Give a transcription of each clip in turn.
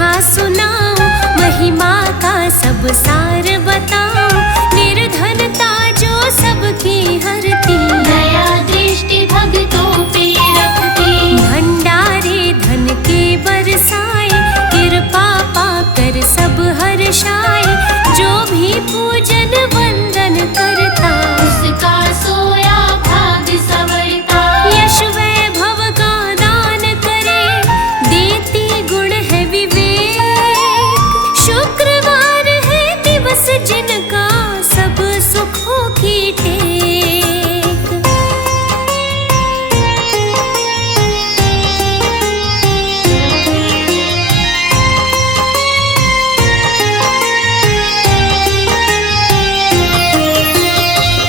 कथा सुनाओ, महिमा का सब सार बताओ। निर्धनता जो सबकी हरती, दया दृष्टि भक्तों पे रखती। भंडारे धन के बरसाए, कृपा पाकर सब हर्षाए। जो भी पूजन वंदन करता, उसका सोया भाग संवरता। यश वैभव का दान करे, देती गुण है विवेक। शुक्रवार है दिवस जिनका, सब सुखों की टेक।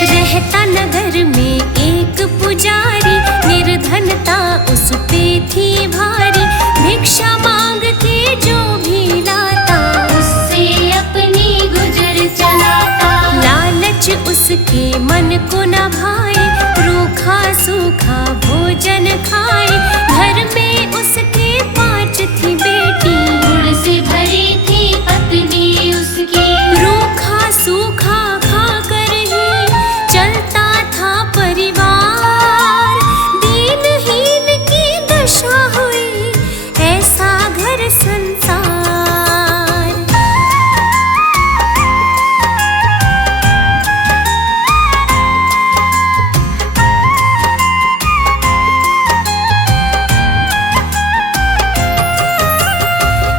रहता नगर में एक पुजारी, निर्धनता उस पे थी भारी। भिक्षा मांग के जो भी लाता, उससे अपनी गुजर चलाता। लालच उसके मन को न भाए, रूखा सूखा भोजन खाए। घर में उसके 5 थी बेटी, गुण से भरी थी पत्नी उसकी। रूखा सूखा खाकर ही चलता था परिवार। दीनहीन की दशा हुई, ऐसा घर संसार।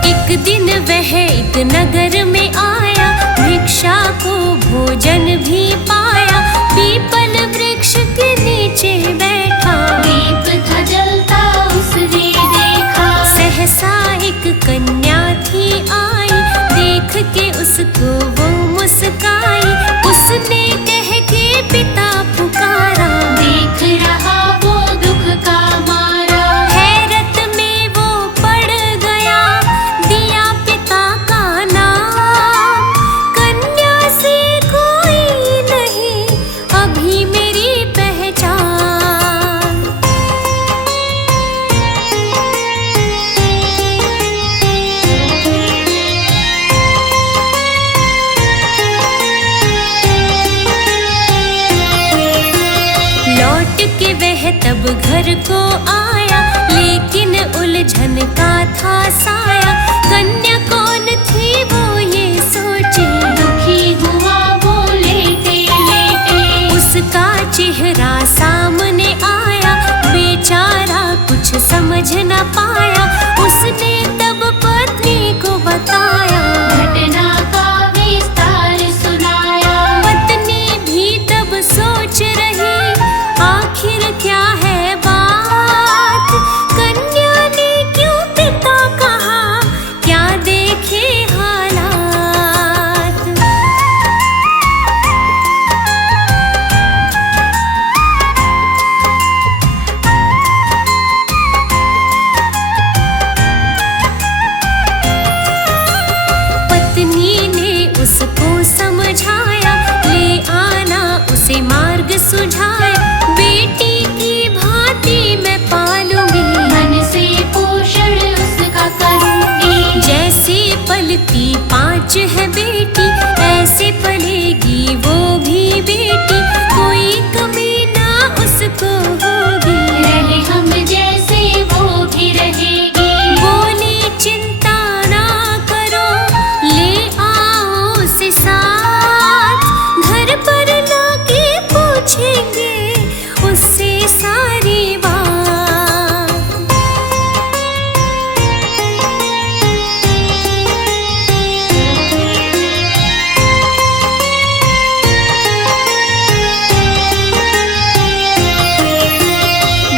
एक दिन वह एक नगर में आया, भिक्षा को भोजन भी पाया। पीपल वृक्ष के नीचे बैठा, दीप था जलता उसने देखा। सहसा एक कन्या थी आई, देख के उसको वो मुस्काई। उसने कह के पिता पुकारा, देख रहा वो दुख का मारा। हैरत में वो पड़ गया, दिया पिता का नाम। कन्या से कोई नहीं अभी मेरी पहचान। लौट के वह तब घर को आया, लेकिन उलझन का था साया। कन्या कौन थी वो ये सोचे, दुखी हुआ वो लेटे लेटे। उसका चेहरा सामने आया, बेचारा कुछ समझ न पाया। उसने तब पत्नी को बताया, घटना का विस्तार सुनाया। पत्नी भी तब सोच रही, आखिर क्या है बात। कन्या ने क्यों पिता कहा, क्या देखे हालात। पत्नी ने उसको समझाया, ले आना उसे मार्ग सुझाया। बेटी की भांति मैं पालूंगी, मन से पोषण उसका करूंगी। जैसे पलती 5 है बेटी, ऐसे पलेगी वो भी बेटी। कोई कमी ना उसको होगी, रहे हम जैसे वो भी रहेगी। बोली चिंता ना करो, ले आओ उसे साथ। घर पर लाके पूछेंगे उससे सारी बात।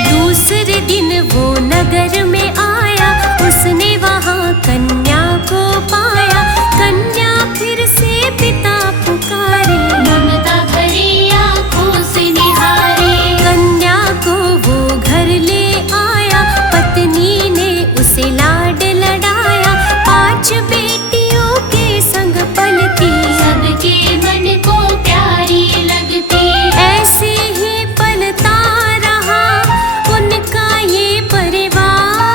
दूसरे दिन वो नगर में आया, उसने वहाँ कन्या को पाया। कन्या फिर से पिता पुकारे, ममता भरी आँखों से निहारे। कन्या को वो घर ले आया, पत्नी ने उसे लाड लडाया। 5 बेटियों के संग पलती, सबके मन को प्यारी लगती। ऐसे ही पलता रहा उनका ये परिवार।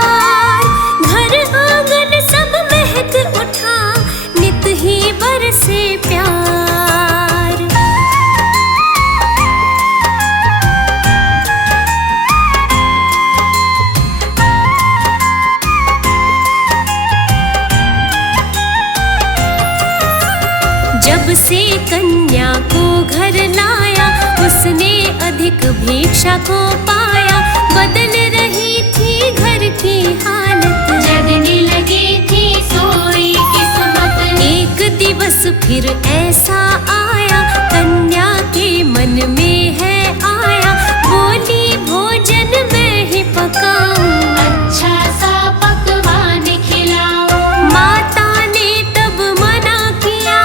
से कन्या को घर लाया, उसने अधिक भिक्षा को पाया। बदल रही थी घर की हालत, जगने लगी थी सोई किस्मत। एक दिवस फिर ऐसा आया, कन्या के मन में है आया। बोली भोजन मैं ही पकाऊं, अच्छा सा पकवान खिलाओ। माता ने तब मना किया,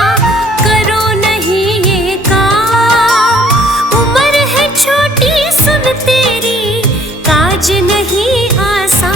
करो नहीं ये काम। उम्र है छोटी सुन तेरी, काज नहीं आसान।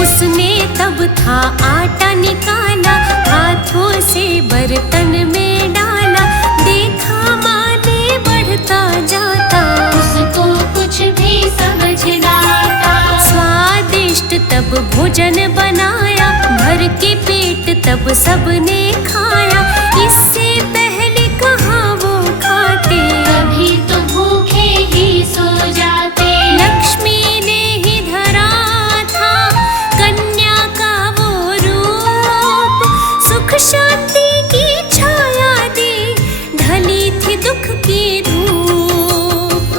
उसने तब था आटा निकाला, हाथों से बर्तन में डाला। देखा माँ ने बढ़ता जाता, उसको कुछ भी समझ ना आता। स्वादिष्ट तब भोजन बनाया, भर के पेट तब सबने खाया। इससे पहले कहाँ वो खाते, कभी तो भूखे ही सो जाते। लक्ष्मी ने ही धरा था कन्या का वो रूप। सुख शांति की छाया दी, ढली थी दुख की धूप।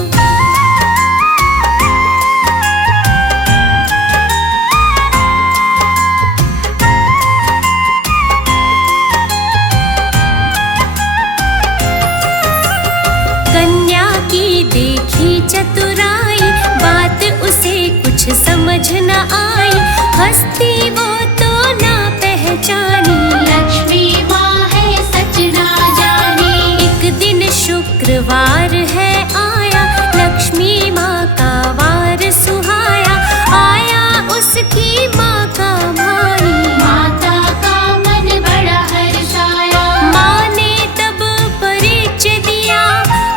कन्या की देखी चतुराई, बात उसे कुछ समझ न आई। हस्ती वो तो ना पहचानी, लक्ष्मी माँ है सच ना जानी। एक दिन शुक्रवार है आया, लक्ष्मी माँ का वार सुहाया। आया उसकी माँ का भाई, माता का मन बड़ा हर्षाया। माँ ने तब परिचय दिया,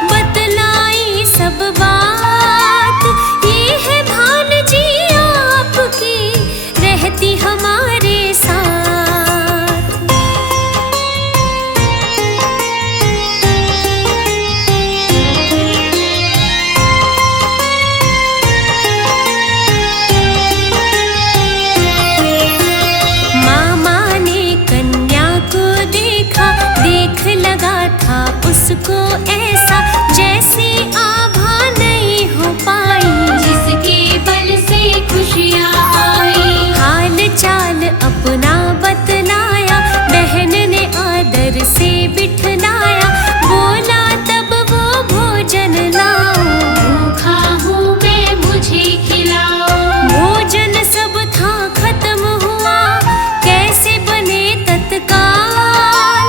बतलाई सब बात। ये है भानजी आपकी, रहती हमारे साथ। मामा ने कन्या को देखा, देख लगा था उसको ऐसा, जैसे आभा नहीं हो पाई। जिसके बल से खुशियाँ आई। हाल चाल अपना बतलाया, बहन ने आदर से बिठलाया। बोला तब वो भोजन लाओ, भूखा हूँ मैं मुझे खिलाओ। भोजन सब था खत्म हुआ, कैसे बने तत्काल।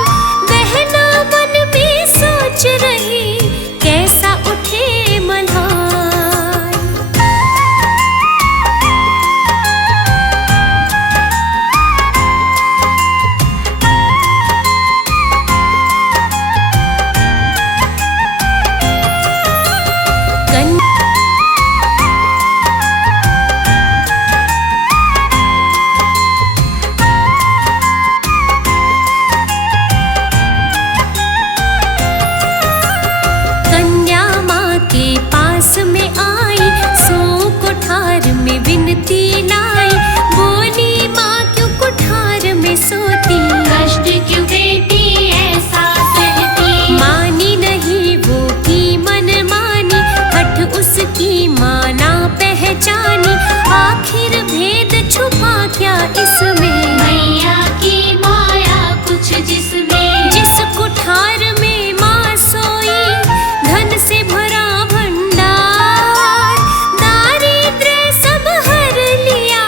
बहना मन में सोच रही, कैसा उठे मल्हार। कन्या कन्या माँ के पास में आई, सो कुठार में विनती लाई। बोली माँ क्यों कुठार में सोती, कष्ट क्यों बेटी ऐसा सहती। मानी नहीं वो की मन मानी, हठ उसकी माँ ना पहचानी। आखिर भेद छुपा क्या इसमें, मैया की माया कुछ जिसमें। जिस कुठार में माँ सोई, धन से भरा भंडार। दारिद्र्य सब हर लिया,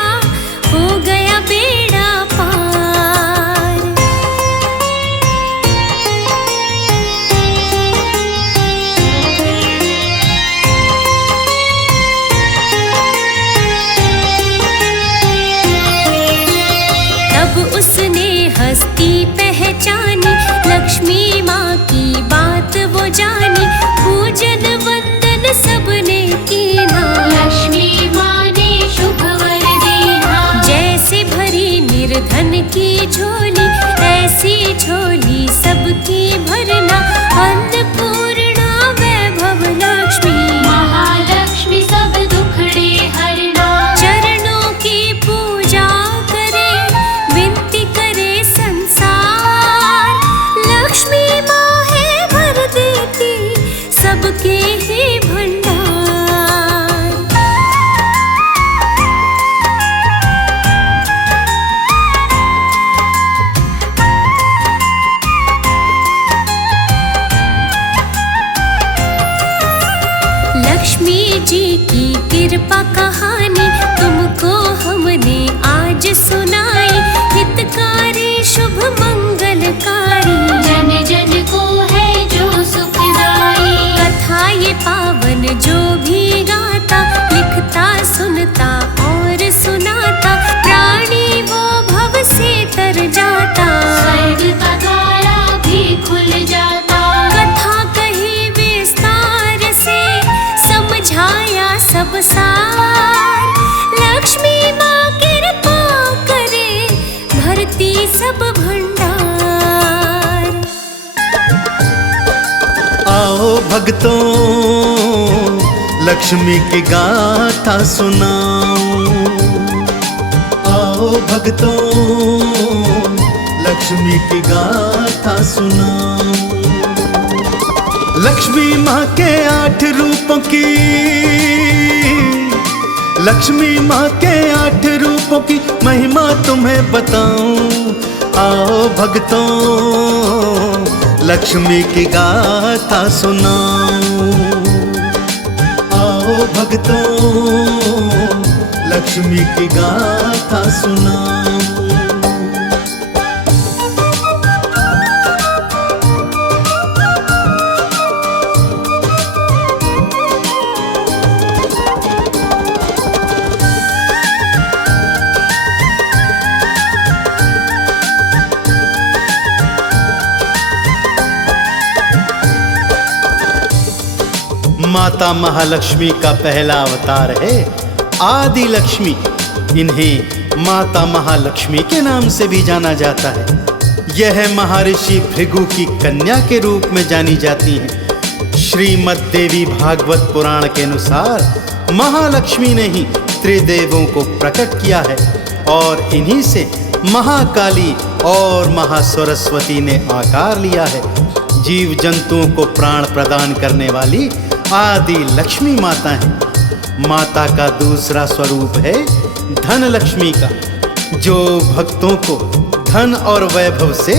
लक्ष्मी जी की कृपा कहानी तुमको हमने आज सुनाई। हितकारी शुभ मंगलकारी जन जन को है जो सुखदाई। कथा ये पावन जो भी गाता, लिखता सुनता और सुनाता, प्राणी वो भव से तर जाता। स्वर्ग का द्वारा भी खुल जाता। कथा कही विस्तार से, समझाया सब सार। लक्ष्मी माँ कृपा करे, भरती सब भंडार। आओ भक्तों लक्ष्मी की गाथा सुनाओ। आओ भक्तों लक्ष्मी की गाथा सुनाओ। लक्ष्मी माँ के 8 रूपों की, लक्ष्मी माँ के 8 रूपों की महिमा तुम्हें बताऊं। आओ भक्तों लक्ष्मी की गाथा सुनाओ। आओ भक्तों लक्ष्मी की गाथा सुनाओ। माता महालक्ष्मी का पहला अवतार है आदि लक्ष्मी। इन्हें माता महालक्ष्मी के नाम से भी जाना जाता है। यह महर्षि भृगु की कन्या के रूप में जानी जाती हैं। श्रीमद् देवी भागवत पुराण के अनुसार महालक्ष्मी ने ही त्रिदेवों को प्रकट किया है और इन्हीं से महाकाली और महासरस्वती ने आकार लिया है। जीव जंतुओं को प्राण प्रदान करने वाली आदि लक्ष्मी माता है। माता का दूसरा स्वरूप है धन लक्ष्मी का, जो भक्तों को धन और वैभव से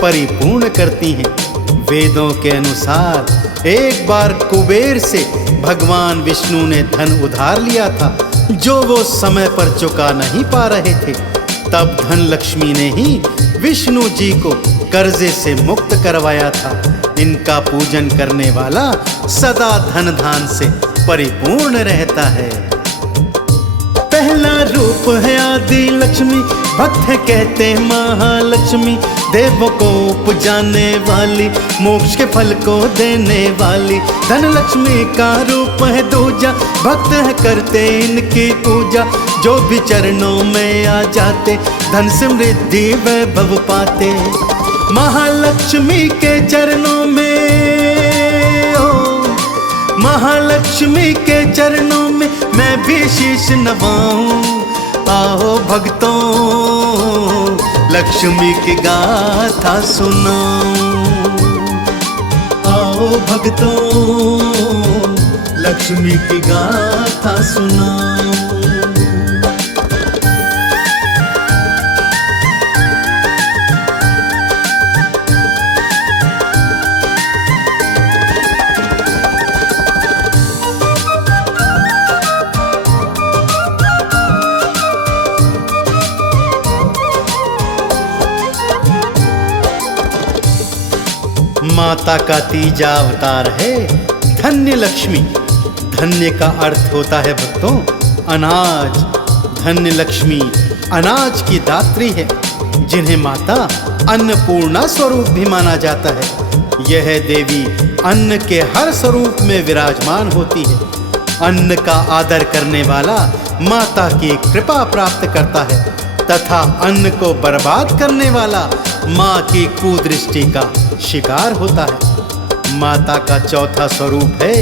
परिपूर्ण करती हैं। वेदों के अनुसार एक बार कुबेर से भगवान विष्णु ने धन उधार लिया था, जो वो समय पर चुका नहीं पा रहे थे। तब धन लक्ष्मी ने ही विष्णु जी को कर्जे से मुक्त करवाया था। इनका पूजन करने वाला सदा धन धान से परिपूर्ण रहता है। पहला रूप है आदि लक्ष्मी, भक्त कहते महालक्ष्मी। देवों को उपजाने वाली, मोक्ष के फल को देने वाली। धन लक्ष्मी का रूप है दूजा, भक्त है करते इनकी पूजा। जो भी चरणों में आ जाते, धन समृद्धि वैभव पाते। महालक्ष्मी के चरणों में, ओ महालक्ष्मी के चरणों में मैं भी शीश नवाऊं। आओ भक्तों लक्ष्मी की गाथा सुनाओ। आओ भक्तों लक्ष्मी की गाथा सुनाओ। माता का तीजा अवतार है धन्य लक्ष्मी। धन्य का अर्थ होता है भक्तों अनाज। धन्य लक्ष्मी अनाज की दात्री है, जिन्हें माता अन्नपूर्णा स्वरूप भी माना जाता है। यह देवी अन्न के हर स्वरूप में विराजमान होती है। अन्न का आदर करने वाला माता की कृपा प्राप्त करता है तथा अन्न को बर्बाद करने वाला माँ की कुदृष्टि का शिकार होता है। माता का चौथा स्वरूप है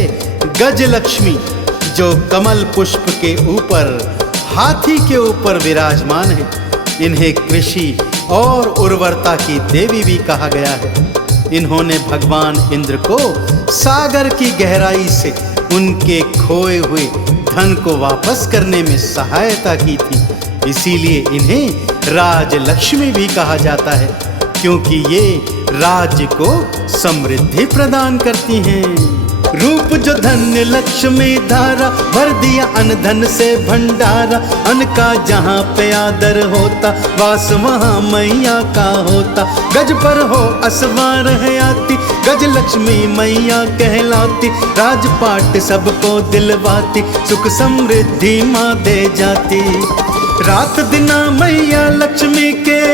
गज लक्ष्मी, जो कमल पुष्प के ऊपर हाथी के ऊपर विराजमान है। इन्हें कृषि और उर्वरता की देवी भी कहा गया है। इन्होंने भगवान इंद्र को सागर की गहराई से उनके खोए हुए धन को वापस करने में सहायता की थी। इसीलिए इन्हें राजलक्ष्मी भी कहा जाता है, क्योंकि ये राज्य को समृद्धि प्रदान करती हैं। रूप जो धन्य लक्ष्मी धारा, भर दिया अन धन से भंडारा। अन का जहाँ पे आदर होता, वास वहाँ मैया का होता। गज पर हो असवार है आती, गज लक्ष्मी मैया कहलाती। राजपाट सबको दिलवाती, सुख समृद्धि माँ दे जाती। रात दिना मैया लक्ष्मी के,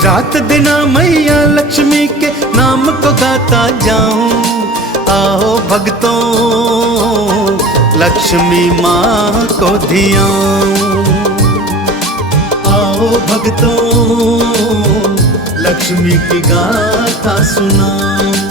रात दिना मैया लक्ष्मी के नाम को गाता जाऊं। आओ भक्तों लक्ष्मी माँ को धियाऊं। आओ भक्तों लक्ष्मी की गाथा सुनाऊं।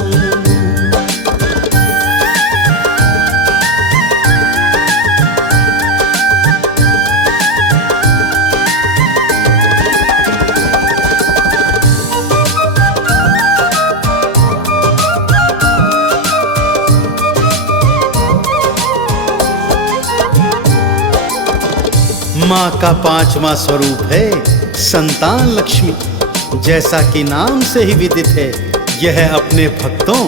माँ का पांचवा स्वरूप है संतान लक्ष्मी। जैसा कि नाम से ही विदित है, यह अपने भक्तों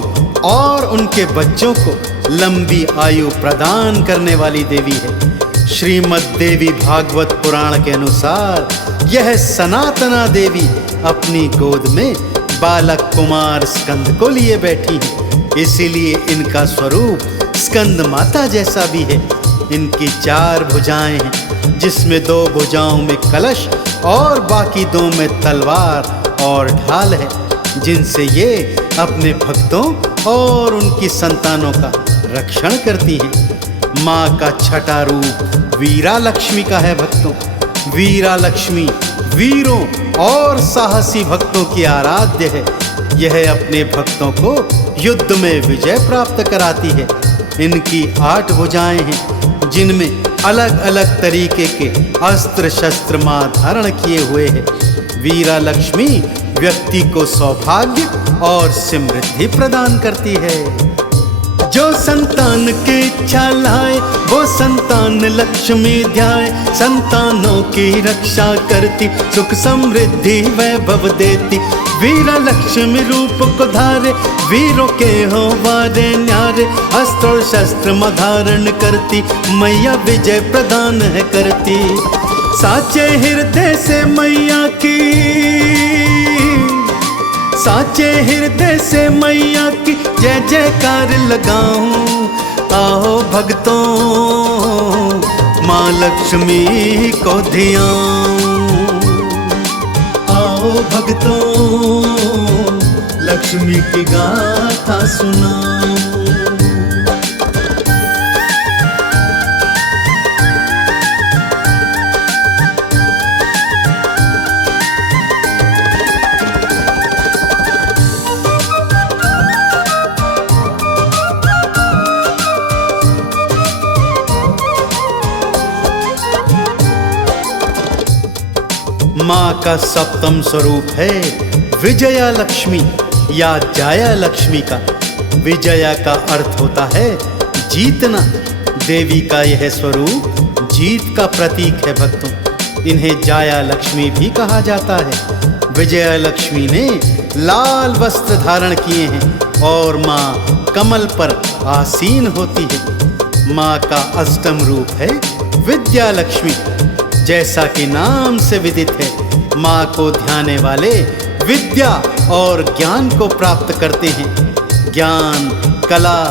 और उनके बच्चों को लंबी आयु प्रदान करने वाली देवी है। श्रीमद् देवी भागवत पुराण के अनुसार यह सनातना देवी अपनी गोद में बालक कुमार स्कंद को लिए बैठी है। इसीलिए इनका स्वरूप स्कंद माता जैसा भी है। इनकी 4 भुजाएं हैं, जिसमें 2 भुजाओं में कलश और बाकी 2 में तलवार और ढाल है, जिनसे ये अपने भक्तों और उनकी संतानों का रक्षण करती हैं। माँ का छठा रूप वीरा लक्ष्मी का है भक्तों। वीरा लक्ष्मी वीरों और साहसी भक्तों की आराध्य है। यह अपने भक्तों को युद्ध में विजय प्राप्त कराती है। इनकी 8 भुजाएं हैं, जिनमें अलग अलग तरीके के अस्त्र शस्त्र मां धारण किए हुए हैं। वीरा लक्ष्मी व्यक्ति को सौभाग्य और समृद्धि प्रदान करती है। जो संतान की इच्छा लाए, वो संतान लक्ष्मी ध्याए। संतानों की रक्षा करती, सुख समृद्धि वैभव देती। वीरा लक्ष्मी रूप को धारे, वीरों के हो वारे न्यारे। अस्त्र और शस्त्र में धारण करती, मैया विजय प्रदान है करती। साचे हृदय से मैया की, साचे हृदय से मैया की जय जयकार लगाऊं। आओ भक्तों माँ लक्ष्मी को धियाऊं। आओ भक्तों लक्ष्मी की गाथा सुनाऊं। माँ का 7वां स्वरूप है विजया लक्ष्मी या जाया लक्ष्मी का। विजया का अर्थ होता है जीतना। देवी का यह स्वरूप जीत का प्रतीक है भक्तों। इन्हें जाया लक्ष्मी भी कहा जाता है। विजया लक्ष्मी ने लाल वस्त्र धारण किए हैं और माँ कमल पर आसीन होती है। माँ का 8वां रूप है विद्या लक्ष्मी। जैसा कि नाम से विदित है, माँ को ध्याने वाले विद्या और ज्ञान को प्राप्त करते हैं। ज्ञान, कला,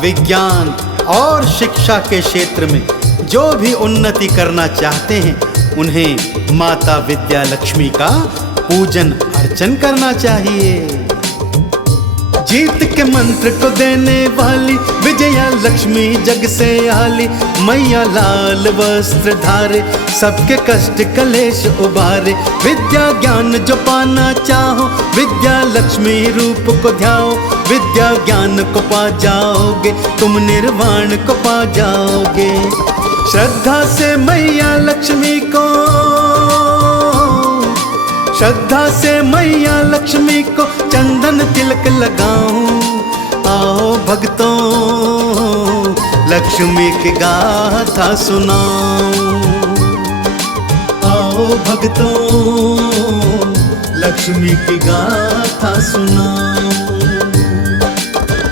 विज्ञान और शिक्षा के क्षेत्र में जो भी उन्नति करना चाहते हैं, उन्हें माता विद्या लक्ष्मी का पूजन अर्चन करना चाहिए। जीत के मंत्र को देने वाली विजया लक्ष्मी जग से आली। मैया लाल वस्त्र धारे, सबके कष्ट कलेश उबारे। विद्या ज्ञान जो पाना चाहो, विद्या लक्ष्मी रूप को ध्याओ। विद्या ज्ञान को पा जाओगे, तुम निर्वाण को पा जाओगे। श्रद्धा से मैया लक्ष्मी को, श्रद्धा से मैया लक्ष्मी को चंदन तिलक लगाऊं। आओ भक्तों लक्ष्मी की गाथा सुनाऊं। आओ भक्तों लक्ष्मी की गाथा सुनाऊं।